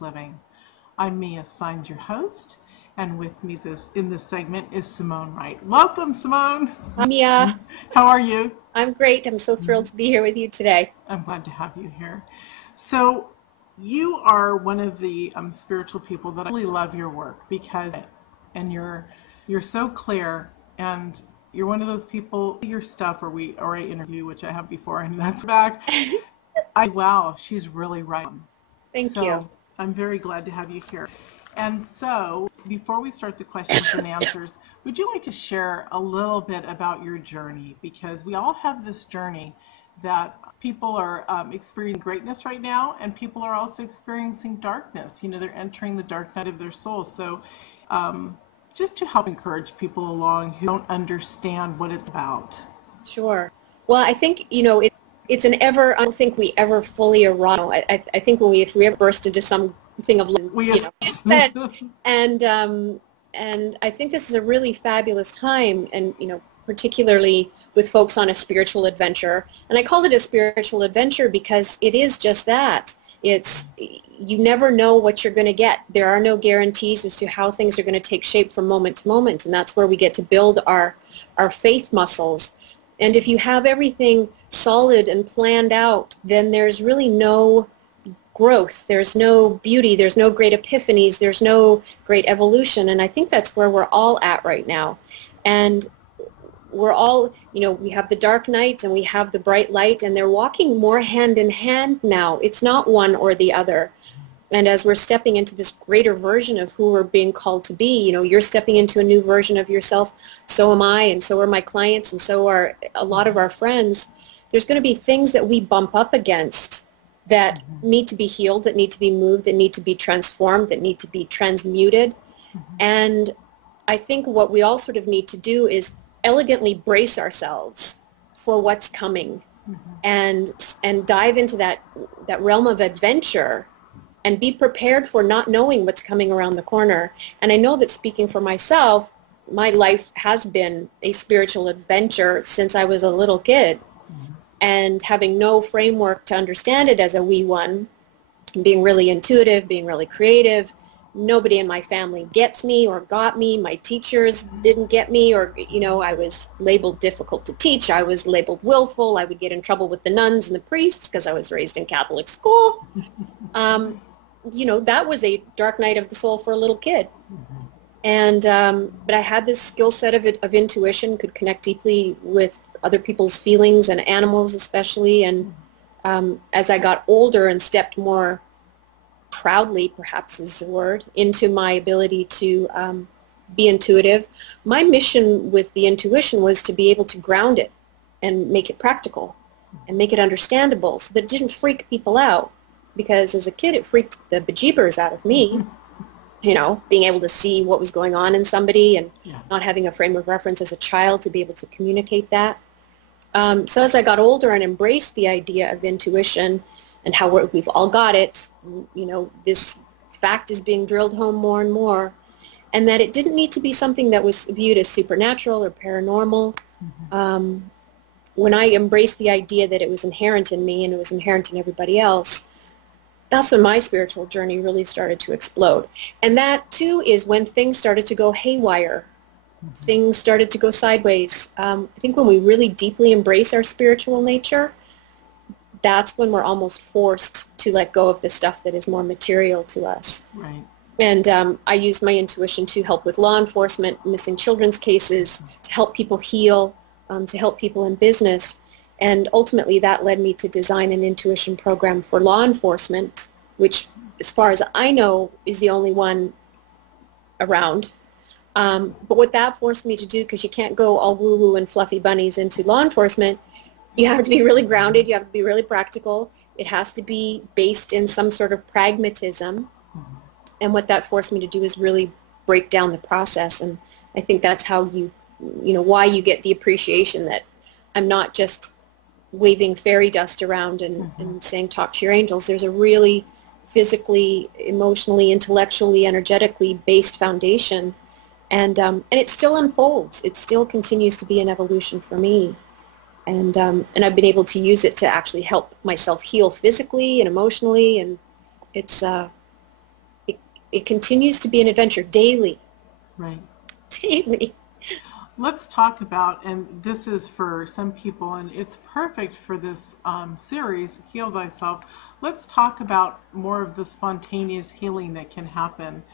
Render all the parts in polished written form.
living. I'm Mia Saenz, your host, and with me in this segment is Simone Wright. Welcome, Simone. Hi, Mia. How are you? I'm great. I'm so thrilled to be here with you today. I'm glad to have you here. So, you are one of the spiritual people that I really love your work and you're so clear, and you're one of those people. Your stuff, or I interview, which I have before, and that's back. Wow, she's really right. Thank you. I'm very glad to have you here. And so, before we start the questions and answers, would you like to share a little bit about your journey? Because we all have this journey that people are experiencing greatness right now, and people are also experiencing darkness. You know, they're entering the dark night of their soul. So, just to help encourage people along who don't understand what it's about. Sure. Well, I think, it's an I don't think we ever fully arrive. I think if we ever burst into something of and I think this is a really fabulous time, and particularly with folks on a spiritual adventure. And I called it a spiritual adventure because it is just that. You never know what you're going to get. There are no guarantees as to how things are going to take shape from moment to moment, and that's where we get to build our faith muscles. And if you have everything solid and planned out, then there's really no growth. There's no beauty. There's no great epiphanies. There's no great evolution. And I think that's where we're all at right now. And we're all, we have the dark night and we have the bright light, and they're walking more hand in hand now. It's not one or the other. And as we're stepping into this greater version of who we're being called to be, you're stepping into a new version of yourself. So am I, and so are my clients, and so are a lot of our friends. There's going to be things that we bump up against that need to be healed, that need to be moved, that need to be transformed, that need to be transmuted. And I think what we all sort of need to do is elegantly brace ourselves for what's coming, and dive into that realm of adventure, and be prepared for not knowing what's coming around the corner. And I know that, speaking for myself, my life has been a spiritual adventure since I was a little kid. And having no framework to understand it as a wee one, being really intuitive, being really creative. Nobody in my family gets me or got me. My teachers didn't get me, or, I was labeled difficult to teach. I was labeled willful. I would get in trouble with the nuns and the priests because I was raised in Catholic school. That was a dark night of the soul for a little kid. And but I had this skill set of intuition, could connect deeply with other people's feelings and animals especially. And as I got older and stepped more proudly, perhaps is the word, into my ability to be intuitive, my mission with the intuition was to be able to ground it and make it practical and make it understandable so that it didn't freak people out. Because as a kid, it freaked the bejeebers out of me, being able to see what was going on in somebody and not having a frame of reference as a child to be able to communicate that. So as I got older and embraced the idea of intuition and how we've all got it, this fact is being drilled home more and more, and that it didn't need to be something that was viewed as supernatural or paranormal. When I embraced the idea that it was inherent in me and it was inherent in everybody else, that's when my spiritual journey really started to explode. And that, too, is when things started to go haywire. Things started to go sideways. I think when we really deeply embrace our spiritual nature, that's when we're almost forced to let go of the stuff that is more material to us. Right. And I used my intuition to help with law enforcement, missing children's cases, to help people heal, to help people in business. And ultimately, that led me to design an intuition program for law enforcement, which, as far as I know, is the only one around. But what that forced me to do, because you can't go all woo-woo and fluffy bunnies into law enforcement, you have to be really grounded. You have to be really practical. It has to be based in some sort of pragmatism. And what that forced me to do is really break down the process. And I think that's how why you get the appreciation that I'm not just waving fairy dust around and saying talk to your angels. There's a really physically, emotionally, intellectually, energetically based foundation, and it still unfolds. It still continues to be an evolution for me, and I've been able to use it to actually help myself heal physically and emotionally, and it's it continues to be an adventure daily. Right. Daily. Let's talk about, and this is for some people, and it's perfect for this series, Heal Thyself. Let's talk about more of the spontaneous healing that can happen.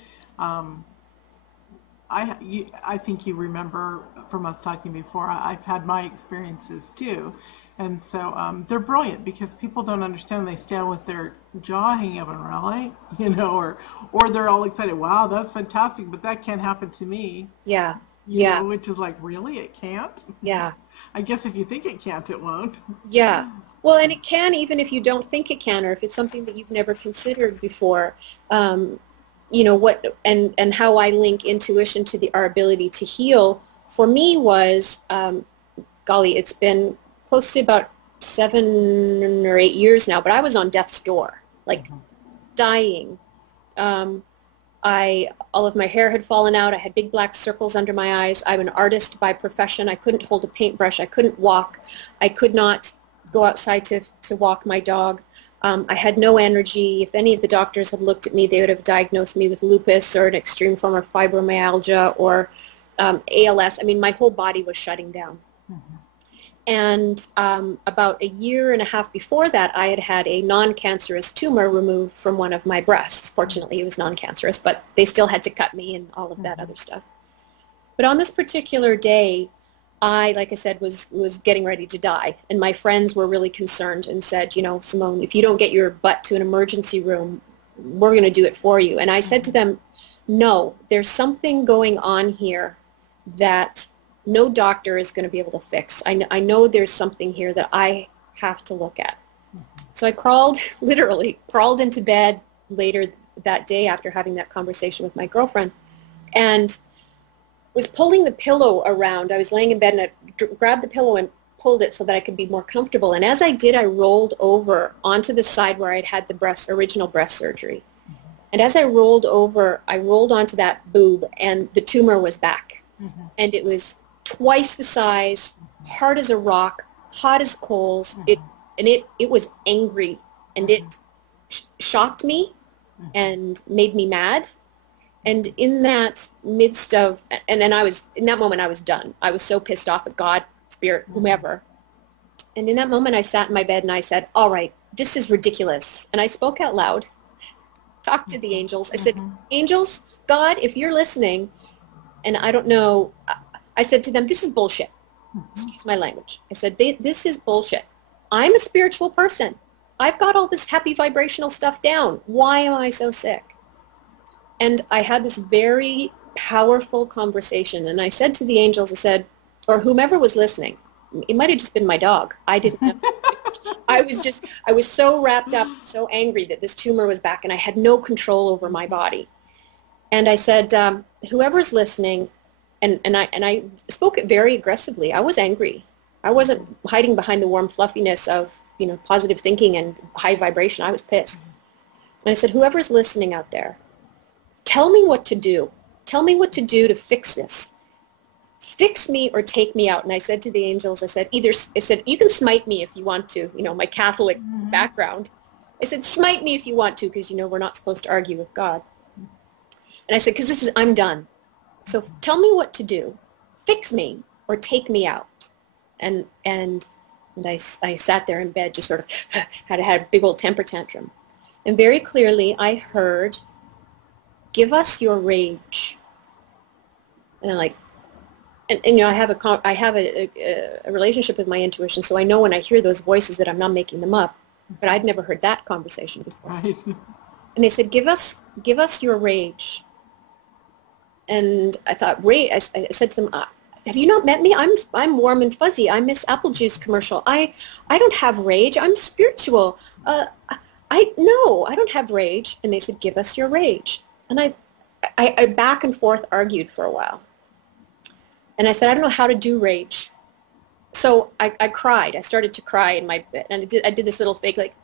I think you remember from us talking before, I've had my experiences too. And so they're brilliant because people don't understand. They stand with their jaw hanging open, really, or they're all excited. Wow, that's fantastic, but that can't happen to me. Yeah. You know, which is like, really? It can't? Yeah. I guess if you think it can't, it won't. Yeah. Well, and it can even if you don't think it can, or if it's something that you've never considered before. You know, what and how I link intuition to our ability to heal for me was, golly, it's been close to about 7 or 8 years now, but I was on death's door, like dying. All of my hair had fallen out. I had big black circles under my eyes. I'm an artist by profession. I couldn't hold a paintbrush. I couldn't walk. I could not go outside to walk my dog. I had no energy. If any of the doctors had looked at me, they would have diagnosed me with lupus or an extreme form of fibromyalgia or ALS. I mean, my whole body was shutting down. And about 1.5 years before that, I had had a non-cancerous tumor removed from one of my breasts. Fortunately, it was non-cancerous, but they still had to cut me and all of that other stuff. But on this particular day, I, like I said, was getting ready to die. And my friends were really concerned and said, you know, Simone, if you don't get your butt to an emergency room, we're going to do it for you. And I said to them, no, there's something going on here that no doctor is going to be able to fix. I know there's something here that I have to look at. So I literally crawled into bed later that day after having that conversation with my girlfriend and was pulling the pillow around. I was laying in bed and I grabbed the pillow and pulled it so that I could be more comfortable. And as I did, I rolled over onto the side where I'd had the original breast surgery. And as I rolled over, I rolled onto that boob and the tumor was back. And it was twice the size, hard as a rock, hot as coals. It was angry, and it shocked me and made me mad. And in that midst of, and then in that moment I was done. I was so pissed off at God, Spirit, whomever. And in that moment I sat in my bed and I said, all right, this is ridiculous. And I spoke out loud, talked to the angels. I said, angels, God, if you're listening, and I don't know, I said to them, this is bullshit. Excuse my language. I said, this is bullshit. I'm a spiritual person. I've got all this happy vibrational stuff down. Why am I so sick? And I had this very powerful conversation. And I said to the angels, I said, or whomever was listening, it might have just been my dog. I didn't know. I was so wrapped up, so angry that this tumor was back and I had no control over my body. And I said, whoever's listening, and I spoke it very aggressively. I was angry. I wasn't hiding behind the warm fluffiness of, you know, positive thinking and high vibration. I was pissed. And I said, whoever's listening out there, tell me what to do. Tell me what to do to fix this. Fix me or take me out. And I said to the angels, I said, you can smite me if you want to, you know, my Catholic background. I said, smite me if you want to, because, you know, we're not supposed to argue with God. And I said, because I'm done. So tell me what to do. Fix me or take me out. And I sat there in bed, just sort of had a big old temper tantrum. And very clearly I heard, give us your rage. And I'm like, and you know, I have a relationship with my intuition, so I know when I hear those voices that I'm not making them up. But I'd never heard that conversation before. Right. And they said, give us your rage. And I thought, rage. I said to them, have you not met me? I'm warm and fuzzy. I'm Miss Applejuice commercial. I don't have rage. I'm spiritual. I don't have rage. And they said, give us your rage. And I back and forth argued for a while. And I said, I don't know how to do rage. So I cried. I started to cry in my bed. And I did this little fake, like,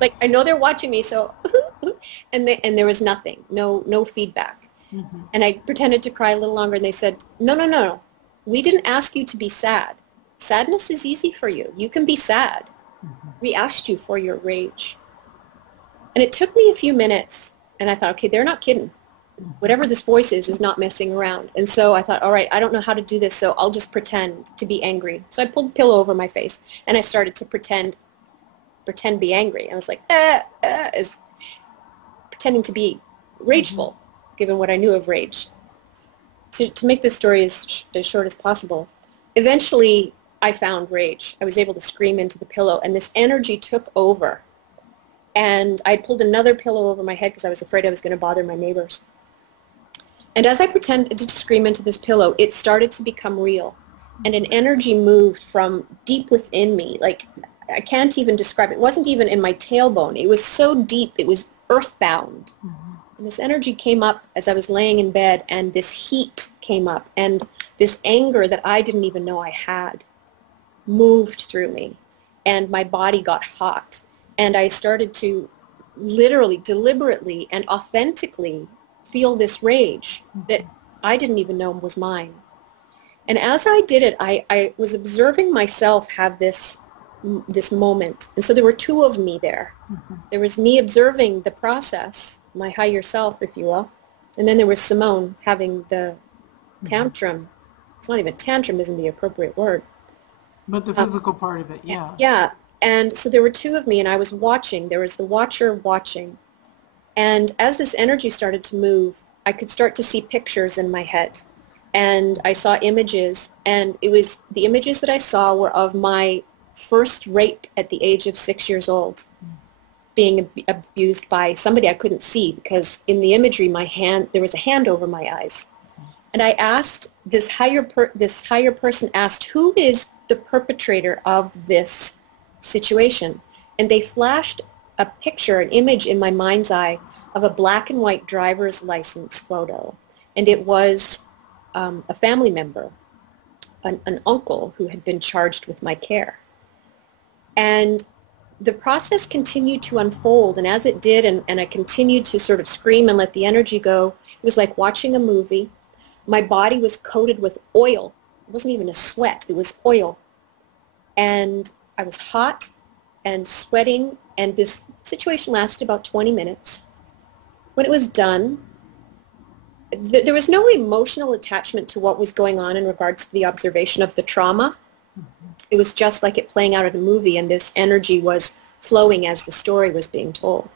like, I know they're watching me, so, and there was nothing, no feedback. And I pretended to cry a little longer, and they said, no, we didn't ask you to be sad. Sadness is easy for you. You can be sad. We asked you for your rage. And it took me a few minutes, and I thought, okay, they're not kidding. Whatever this voice is not messing around. And so I thought, all right, I don't know how to do this, so I'll just pretend to be angry. So I pulled a pillow over my face, and I started to pretend to be angry. I was like, as pretending to be rageful, given what I knew of rage. To make this story as short as possible, eventually I found rage. I was able to scream into the pillow, and this energy took over. And I pulled another pillow over my head because I was afraid I was going to bother my neighbors. And as I pretended to scream into this pillow, it started to become real. And an energy moved from deep within me. Like, I can't even describe it. It wasn't even in my tailbone. It was so deep, it was earthbound. And this energy came up as I was laying in bed, and this heat came up, and this anger that I didn't even know I had moved through me, and my body got hot. And I started to literally, deliberately, and authentically feel this rage that I didn't even know was mine. And as I did it, I was observing myself have this moment. And so there were two of me there. There was me observing the process, my higher self, if you will. And then there was Simone having the tantrum. It's not even tantrum, isn't the appropriate word. But the physical part of it, yeah. Yeah. And so there were two of me, and I was watching. There was the watcher watching. And as this energy started to move, I could start to see pictures in my head. And I saw images, and it was the images that I saw were of my first rape at the age of 6 years old, being abused by somebody I couldn't see, because in the imagery, there was a hand over my eyes. And I asked, this higher person asked, who is the perpetrator of this situation? And they flashed a picture, an image in my mind's eye of a black and white driver's license photo. And it was a family member, an uncle who had been charged with my care. And the process continued to unfold. And as it did, and I continued to sort of scream and let the energy go, it was like watching a movie. My body was coated with oil. It wasn't even a sweat. It was oil. And I was hot and sweating, and this situation lasted about 20 minutes. When it was done, there was no emotional attachment to what was going on in regards to the observation of the trauma. It was just like it playing out in a movie, and this energy was flowing as the story was being told.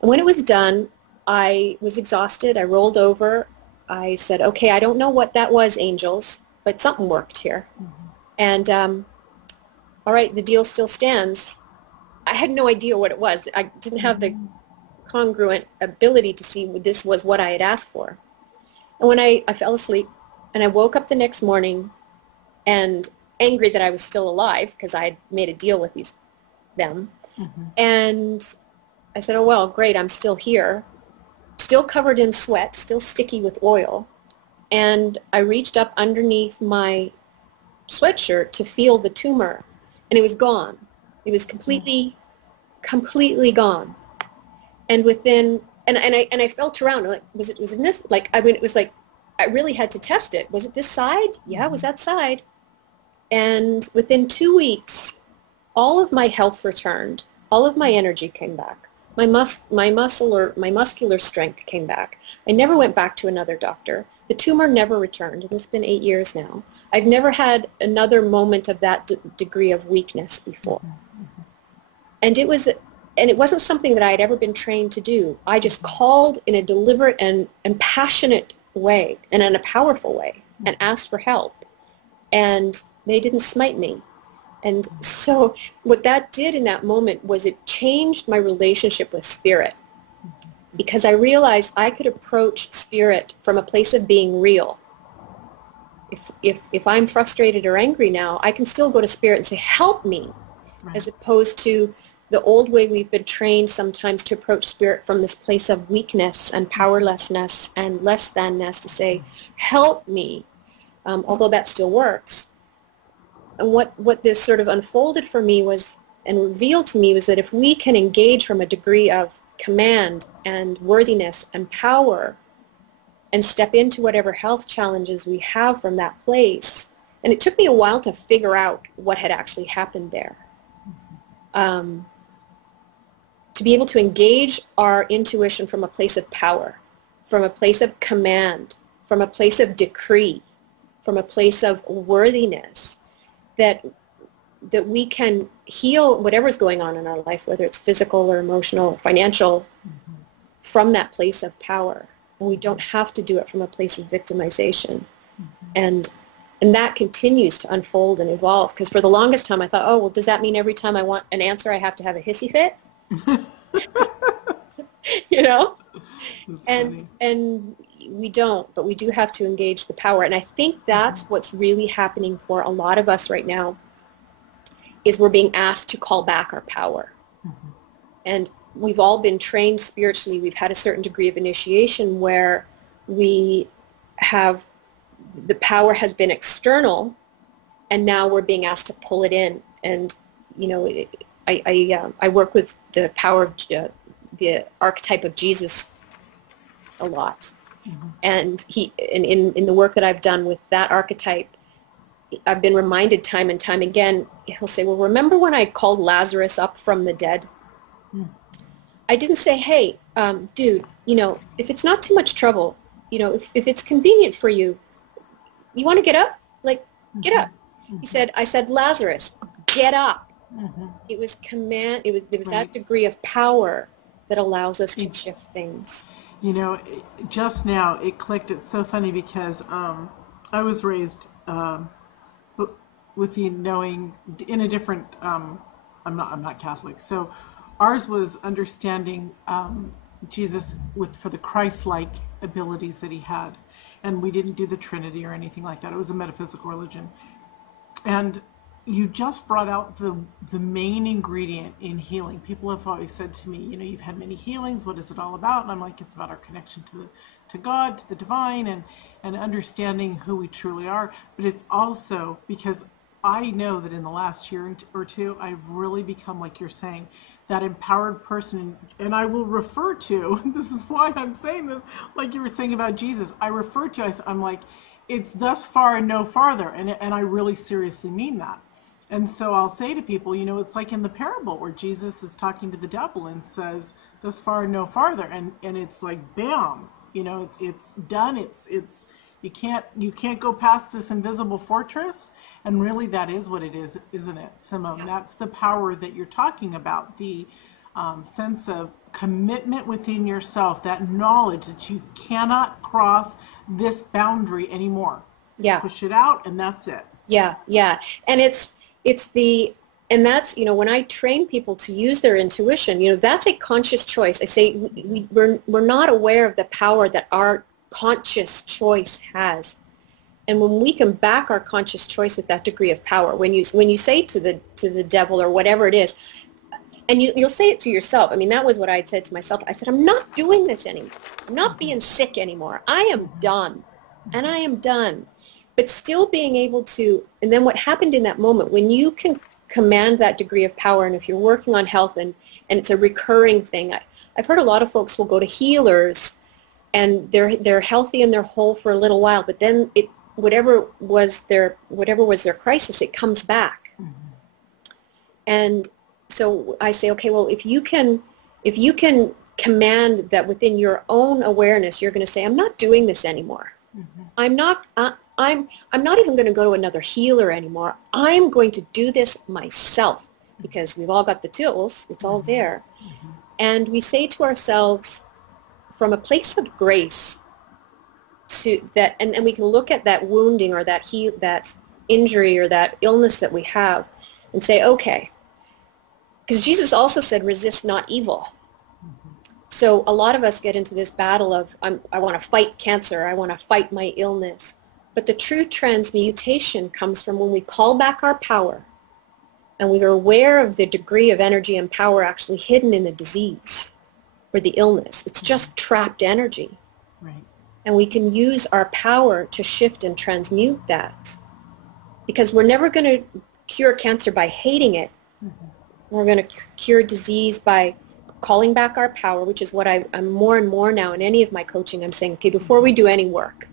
And when it was done, I was exhausted. I rolled over. I said, okay, I don't know what that was, angels, but something worked here. And all right, the deal still stands. I had no idea what it was. I didn't have the congruent ability to see this was what I had asked for. And when I fell asleep, and I woke up the next morning and angry that I was still alive because I had made a deal with them. And I said, oh, well, great, I'm still here, still covered in sweat, still sticky with oil. And I reached up underneath my sweatshirt to feel the tumor, and it was gone. It was completely gone. And within, and I felt around, like, was it in this, like, I mean, it was like, I really had to test it. Was it this side? Yeah, it was that side. And within 2 weeks, all of my health returned. All of my energy came back. My muscular strength came back. I never went back to another doctor. The tumor never returned, and it's been 8 years now. I've never had another moment of that degree of weakness before. And it wasn't something that I had ever been trained to do. I just called in a deliberate and passionate way, and in a powerful way, and asked for help. And they didn't smite me. And so what that did in that moment was it changed my relationship with spirit, because I realized I could approach spirit from a place of being real. If I'm frustrated or angry now, I can still go to spirit and say, help me, as opposed to the old way we've been trained sometimes to approach spirit from this place of weakness and powerlessness and less thanness, to say, help me, although that still works. And what this sort of unfolded for me was, and revealed to me, was that if we can engage from a degree of command and worthiness and power and step into whatever health challenges we have from that place, and it took me a while to figure out what had actually happened there. to be able to engage our intuition from a place of power, from a place of command, from a place of decree, from a place of worthiness, that we can heal whatever's going on in our life, whether it's physical or emotional or financial, from that place of power. And we don't have to do it from a place of victimization. And that continues to unfold and evolve, because for the longest time I thought, oh, well, does that mean every time I want an answer I have to have a hissy fit? You know? And we don't, but we do have to engage the power. And I think that's what's really happening for a lot of us right now, is we're being asked to call back our power. And we've all been trained spiritually. We've had a certain degree of initiation where the power has been external, and now we're being asked to pull it in. And, you know, I work with the power of the archetype of Jesus a lot. And in the work that I've done with that archetype, I've been reminded time and time again, he'll say, well, remember when I called Lazarus up from the dead? I didn't say, hey, dude, you know, if it's not too much trouble, you know, if it's convenient for you, you want to get up? Like, get up. I said, Lazarus, get up. It was command. There was that degree of power that allows us to shift things. You know, just now it clicked. It's so funny because I was raised with the knowing in a different. I'm not Catholic, so ours was understanding Jesus for the Christ-like abilities that he had, and we didn't do the Trinity or anything like that. It was a metaphysical religion, and you just brought out the main ingredient in healing. People have always said to me, you know, you've had many healings. What is it all about? And I'm like, it's about our connection to God, to the divine, and understanding who we truly are. But it's also because I know that in the last year or two, I've really become, like you're saying, that empowered person. And I will refer to, this is why I'm saying this, like you were saying about Jesus, I'm like, it's thus far and no farther. And I really seriously mean that. And so I'll say to people, you know, it's like in the parable where Jesus is talking to the devil and says, thus far and no farther. And it's like, bam, you know, it's done. You can't go past this invisible fortress. And really that is what it is, isn't it, Simone? Yeah. That's the power that you're talking about, the sense of commitment within yourself, that knowledge that you cannot cross this boundary anymore. Yeah. Push it out and that's it. Yeah, yeah. And and that's, you know, when I train people to use their intuition, you know, that's a conscious choice. I say we're not aware of the power that our conscious choice has. And when we can back our conscious choice with that degree of power, when you say to the devil or whatever it is, and you'll say it to yourself. I mean, that was what I had said to myself. I said, I'm not doing this anymore. I'm not being sick anymore. I am done. And I am done. But still being able to, and then what happened in that moment, when you can command that degree of power, and if you're working on health and it's a recurring thing, I've heard a lot of folks will go to healers and they're healthy and they're whole for a little while, but then whatever was their crisis, it comes back. And so I say, okay, well, if you can command that within your own awareness, you're going to say, I'm not doing this anymore. I'm not even going to go to another healer anymore. I'm going to do this myself, because we've all got the tools. It's all there. And we say to ourselves, from a place of grace, to that, and we can look at that wounding or that injury or that illness that we have and say, okay, because Jesus also said, resist not evil. So a lot of us get into this battle of, I want to fight cancer, I want to fight my illness. But the true transmutation comes from when we call back our power and we are aware of the degree of energy and power actually hidden in the disease or the illness. It's just trapped energy. Right. And we can use our power to shift and transmute that. Because we're never going to cure cancer by hating it. We're going to cure disease by calling back our power, which is what I'm more and more now in any of my coaching. I'm saying, okay, before we do any work,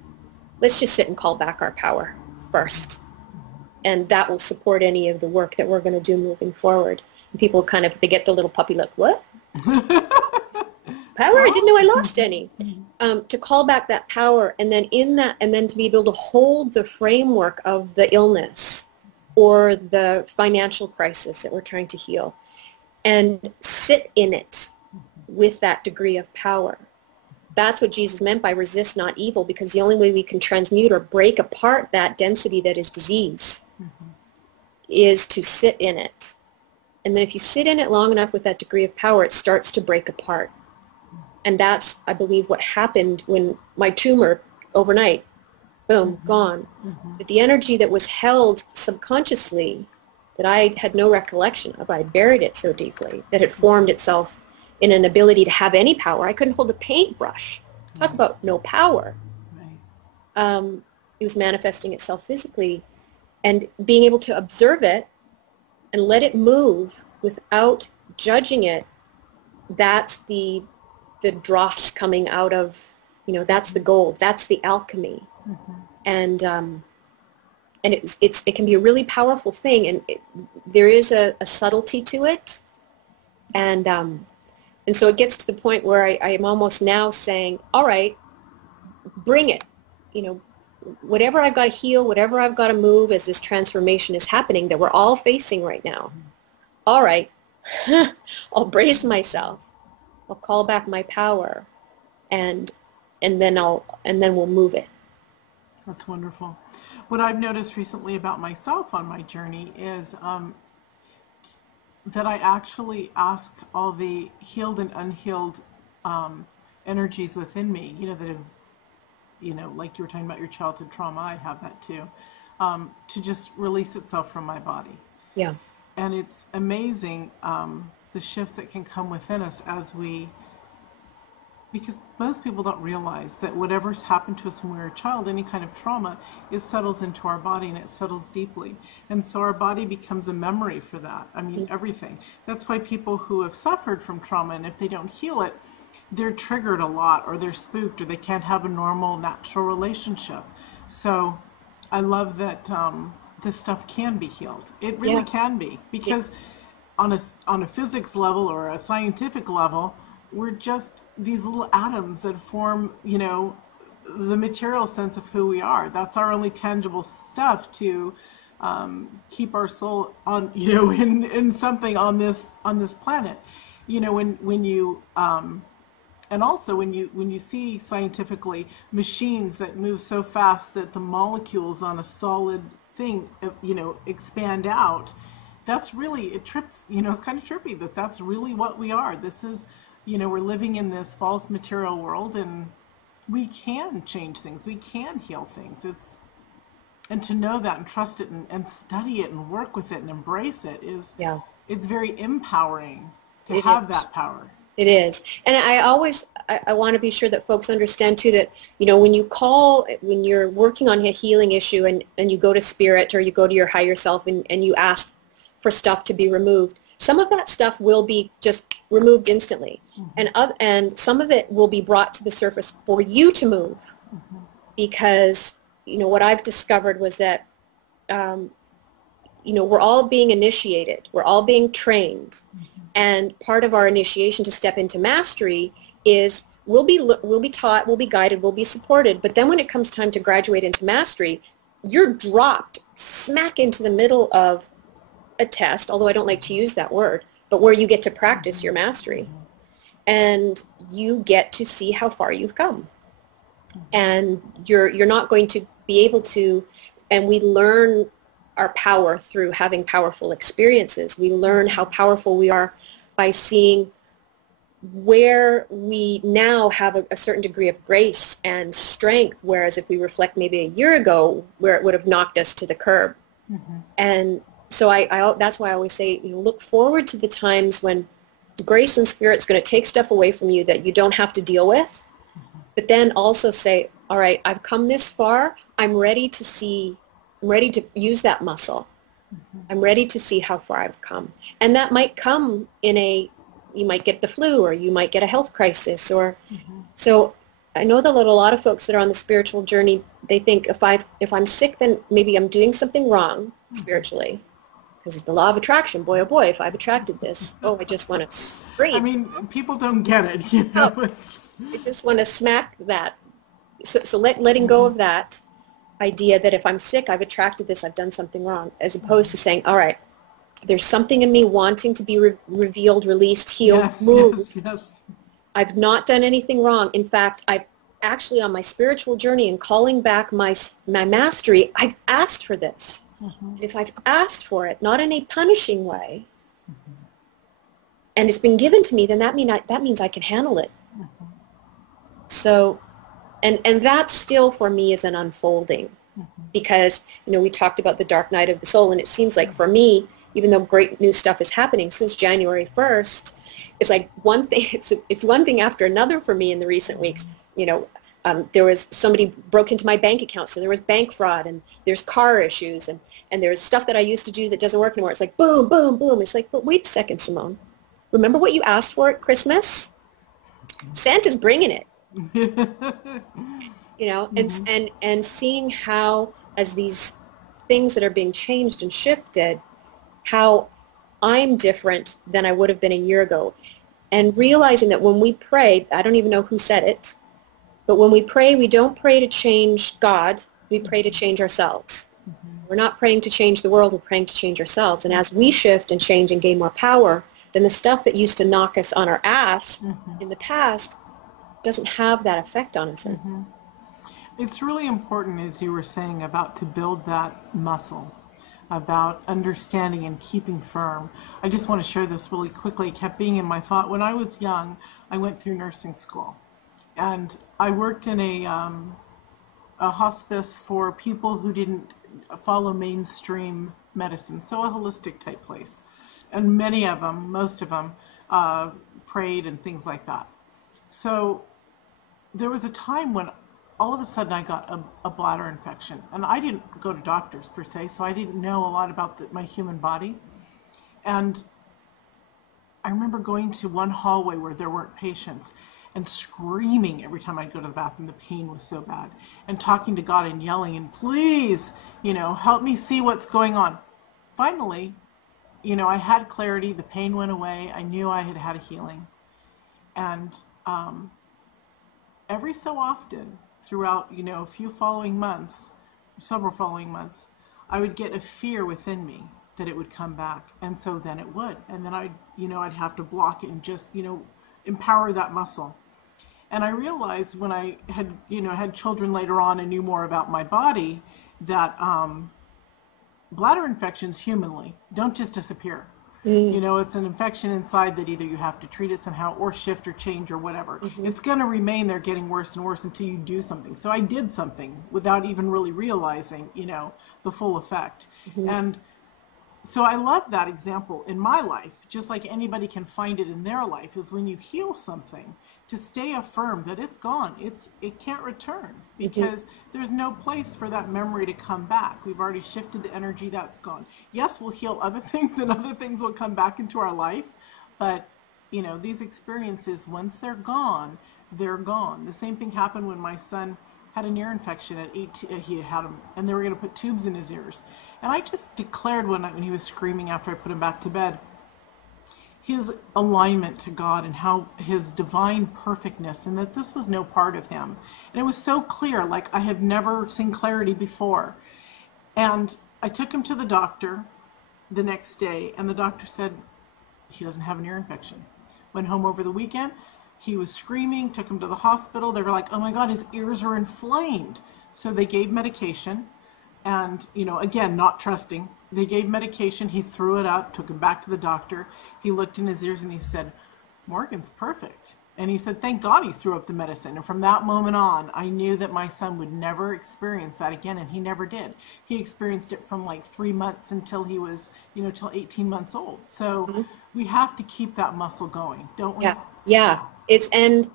let's just sit and call back our power first. And that will support any of the work that we're going to do moving forward. And people they get the little puppy look, what? Power, I didn't know I lost any. To call back that power, and then in that, and then to be able to hold the framework of the illness or the financial crisis that we're trying to heal, and sit in it with that degree of power. That's what Jesus meant by resist not evil, because the only way we can transmute or break apart that density that is disease is to sit in it. And then if you sit in it long enough with that degree of power, it starts to break apart. And that's, I believe, what happened when my tumor overnight, boom, gone. That the energy that was held subconsciously, that I had no recollection of, I buried it so deeply, that it formed itself in an ability to have any power. I couldn't hold a paintbrush. Talk about no power. It was manifesting itself physically, and being able to observe it and let it move without judging it. That's the dross coming out of, that's the gold. That's the alchemy. And it can be a really powerful thing, and there is a subtlety to it. And so it gets to the point where I am almost now saying, all right, bring it. Whatever I've got to heal, whatever I've got to move as this transformation is happening that we're all facing right now. All right, I'll brace myself. I'll call back my power, and then we'll move it. That's wonderful. What I've noticed recently about myself on my journey is that I actually ask all the healed and unhealed energies within me, that have, like you were talking about your childhood trauma, I have that too, to just release itself from my body. Yeah. And it's amazing the shifts that can come within us because most people don't realize that whatever's happened to us when we were a child, any kind of trauma, it settles into our body, and it settles deeply. And so our body becomes a memory for that. I mean, everything. That's why people who have suffered from trauma, and if they don't heal it, they're triggered a lot, or they're spooked, or they can't have a normal, natural relationship. So I love that this stuff can be healed. It really can be, because on a physics level or a scientific level, we're just these little atoms that form, the material sense of who we are. That's our only tangible stuff to keep our soul on, in something on this planet. When you and also when you see scientifically machines that move so fast that the molecules on a solid thing, expand out, that's really, it trips, it's kind of trippy that's really what we are. This is, we're living in this false material world, and we can change things. We can heal things. And to know that and trust it and study it and work with it and embrace it it's very empowering to have that power. It is. And I want to be sure that folks understand too that, when you're working on a healing issue and you go to spirit or you go to your higher self and you ask for stuff to be removed, some of that stuff will be just removed instantly. And some of it will be brought to the surface for you to move. Because, what I've discovered was that, we're all being initiated. We're all being trained. And part of our initiation to step into mastery is we'll be taught, we'll be guided, we'll be supported. But then when it comes time to graduate into mastery, you're dropped smack into the middle of a test, although I don't like to use that word, but where you get to practice your mastery. And you get to see how far you've come. And you're not going to be able to, and we learn our power through having powerful experiences. We learn how powerful we are by seeing where we now have a certain degree of grace and strength, whereas if we reflect maybe a year ago, where it would have knocked us to the curb. And so that's why I always say, look forward to the times when grace and spirit's going to take stuff away from you that you don't have to deal with, but then also say, all right, I've come this far. I'm ready to use that muscle. I'm ready to see how far I've come. And that might come you might get the flu, or you might get a health crisis, or so I know that a lot of folks that are on the spiritual journey, they think if I'm sick, then maybe I'm doing something wrong spiritually. Because the law of attraction, boy, oh boy, if I've attracted this, oh, I just want to scream. I mean, people don't get it, you know. Oh, I just want to smack that. So letting go of that idea that if I'm sick, I've attracted this, I've done something wrong, as opposed to saying, all right, there's something in me wanting to be revealed, released, healed, moved. Yes. I've not done anything wrong. In fact, I've actually on my spiritual journey and calling back my mastery, I've asked for this. And if I've asked for it, not in a punishing way, and it's been given to me, then that means I can handle it. So, and that still for me is an unfolding, because, you know, we talked about the dark night of the soul, and it seems like for me, even though great new stuff is happening since January 1st, it's like one thing, it's one thing after another for me in the recent weeks. You know, there was somebody broke into my bank account, so there was bank fraud, and there's car issues, and there's stuff that I used to do that doesn't work anymore. It's like boom, boom, boom. It's like, but wait a second, Simone. Remember what you asked for at Christmas? Santa's bringing it. You know, and seeing how, as these things that are being changed and shifted, how I'm different than I would have been a year ago. And realizing that when we pray, I don't even know who said it, but when we pray, we don't pray to change God, we pray to change ourselves. We're not praying to change the world, we're praying to change ourselves. And as we shift and change and gain more power, then the stuff that used to knock us on our ass in the past doesn't have that effect on us. It's really important, as you were saying, about to build that muscle, about understanding and keeping firm. I just want to share this really quickly. It kept being in my thought. When I was young, I went through nursing school, and I worked in a hospice for people who didn't follow mainstream medicine, so a holistic type place. And many of them, most of them, prayed and things like that. So there was a time when all of a sudden I got a bladder infection, and I didn't go to doctors per se, so I didn't know a lot about my human body. And I remember going to one hallway where there weren't patients and screaming every time I'd go to the bathroom. The pain was so bad, and talking to God and yelling, and please, you know, help me see what's going on. Finally, you know, I had clarity, the pain went away, I knew I had had a healing. And every so often, throughout, you know, several following months, I would get a fear within me that it would come back. And so then it would. And then I'd have to block it and just, you know, empower that muscle. And I realized when I had children later on and knew more about my body, that bladder infections humanly don't just disappear. You know, it's an infection inside that either you have to treat it somehow or shift or change or whatever. It's going to remain there getting worse and worse until you do something. So I did something without even really realizing, you know, the full effect. And so I love that example in my life, just like anybody can find it in their life, is when you heal something, to stay affirmed that it's gone. It can't return, because there's no place for that memory to come back. We've already shifted the energy, that's gone. Yes, we'll heal other things, and other things will come back into our life, but you know, these experiences, once they're gone, they're gone. The same thing happened when my son had an ear infection at 18. He had them, and they were going to put tubes in his ears. And I just declared one night when he was screaming after I put him back to bed, his alignment to God and how his divine perfectness, and that this was no part of him. And it was so clear, like I have never seen clarity before. And I took him to the doctor the next day, and the doctor said he doesn't have an ear infection. Went home over the weekend. He was screaming, took him to the hospital. They were like, oh my God, his ears are inflamed. So they gave medication, and, you know, again, not trusting. They gave medication, he threw it up, took him back to the doctor. He looked in his ears and he said, Morgan's perfect. And he said, thank God he threw up the medicine. And from that moment on, I knew that my son would never experience that again, and he never did. He experienced it from like 3 months until he was, you know, till 18 months old. So we have to keep that muscle going, don't we? Yeah. It's and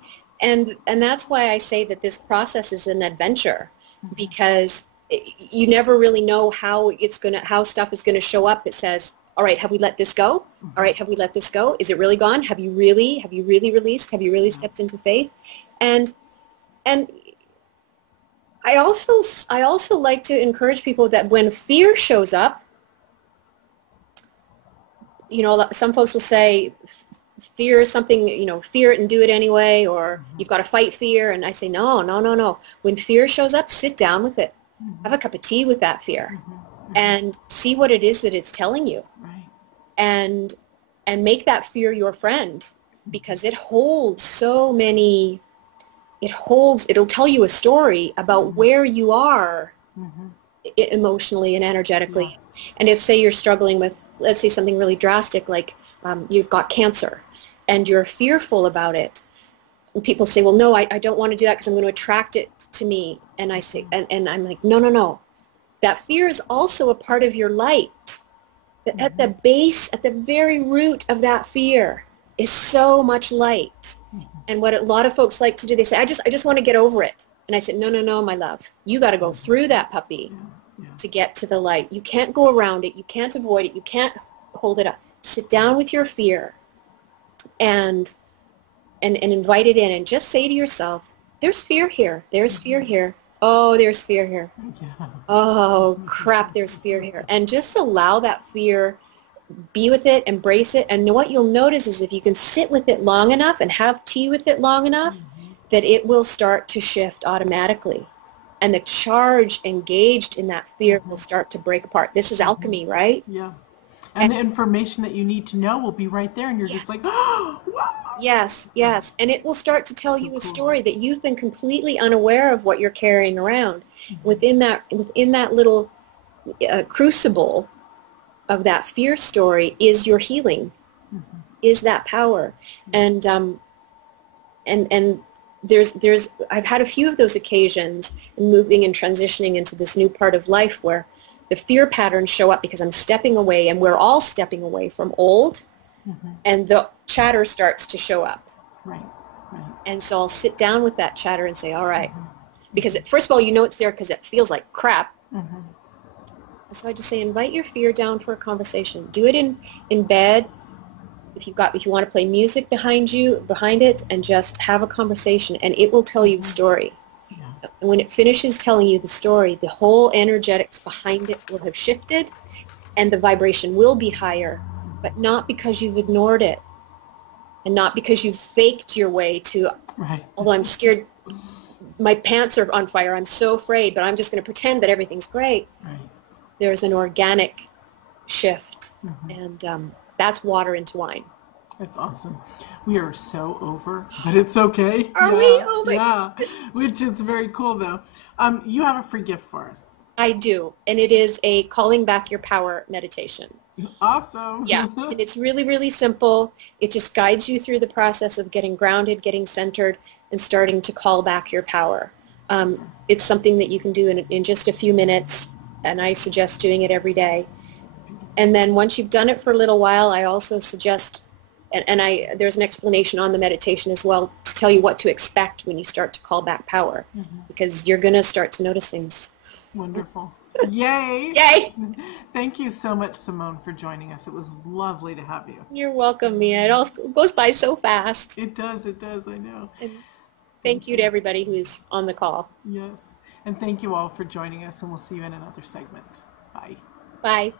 that's why I say that this process is an adventure, because you never really know how stuff is gonna show up that says, all right, have we let this go? All right, have we let this go? Is it really gone? Have you really released? Have you really stepped into faith? And I also like to encourage people that when fear shows up, you know, some folks will say fear is something, you know, fear it and do it anyway, or you've got to fight fear. And I say, no, no, no, no. When fear shows up, sit down with it. Have a cup of tea with that fear and see what it is that it's telling you. Right. And make that fear your friend, because it holds so many, it'll tell you a story about where you are emotionally and energetically. And if, say, you're struggling with, let's say, something really drastic, like you've got cancer and you're fearful about it, and people say, well, no, I don't want to do that because I'm going to attract it to me. And I say, and I'm like, no, no, no. That fear is also a part of your light. At the base, at the very root of that fear is so much light. And what a lot of folks like to do, they say, I just want to get over it. And I said, no, no, no, my love. You got to go through that puppy to get to the light. You can't go around it. You can't avoid it. You can't hold it up. Sit down with your fear and invite it in, and just say to yourself, there's fear here. There's fear here. Oh, there's fear here. Oh, crap, there's fear here. And just allow that fear, be with it, embrace it. And what you'll notice is if you can sit with it long enough and have tea with it long enough, that it will start to shift automatically. And the charge engaged in that fear will start to break apart. This is alchemy, right? Yeah. And the information that you need to know will be right there, and you're just like, oh, wow. Yes, yes. And it will start to tell you a story that you've been completely unaware of what you're carrying around. Within that little crucible of that fear story is your healing, is that power. And there's I've had a few of those occasions in moving and transitioning into this new part of life where the fear patterns show up because I'm stepping away, and we're all stepping away from old, and the chatter starts to show up. Right, right. And so I'll sit down with that chatter and say, all right, because first of all, you know it's there because it feels like crap. And so I just say, invite your fear down for a conversation. Do it in bed. If you want to play music behind it, and just have a conversation, and it will tell you a story. And when it finishes telling you the story, the whole energetics behind it will have shifted, and the vibration will be higher, but not because you've ignored it, and not because you've faked your way to, although I'm scared, my pants are on fire, I'm so afraid, but I'm just going to pretend that everything's great. There's an organic shift, and that's water into wine. That's awesome. We are so over, but it's okay. Are we? Oh my gosh. Which is very cool, though. You have a free gift for us. I do, and it is a calling back your power meditation. Awesome. Yeah, and it's really, really simple. It just guides you through the process of getting grounded, getting centered, and starting to call back your power. It's something that you can do in just a few minutes, and I suggest doing it every day. And then once you've done it for a little while, I also suggest, and there's an explanation on the meditation as well to tell you what to expect when you start to call back power, because you're going to start to notice things. Wonderful. Yay. Yay. Thank you so much, Simone, for joining us. It was lovely to have you. You're welcome, Mia. It all goes by so fast. It does, I know. And thank you to everybody who's on the call. Yes. And thank you all for joining us, and we'll see you in another segment. Bye. Bye.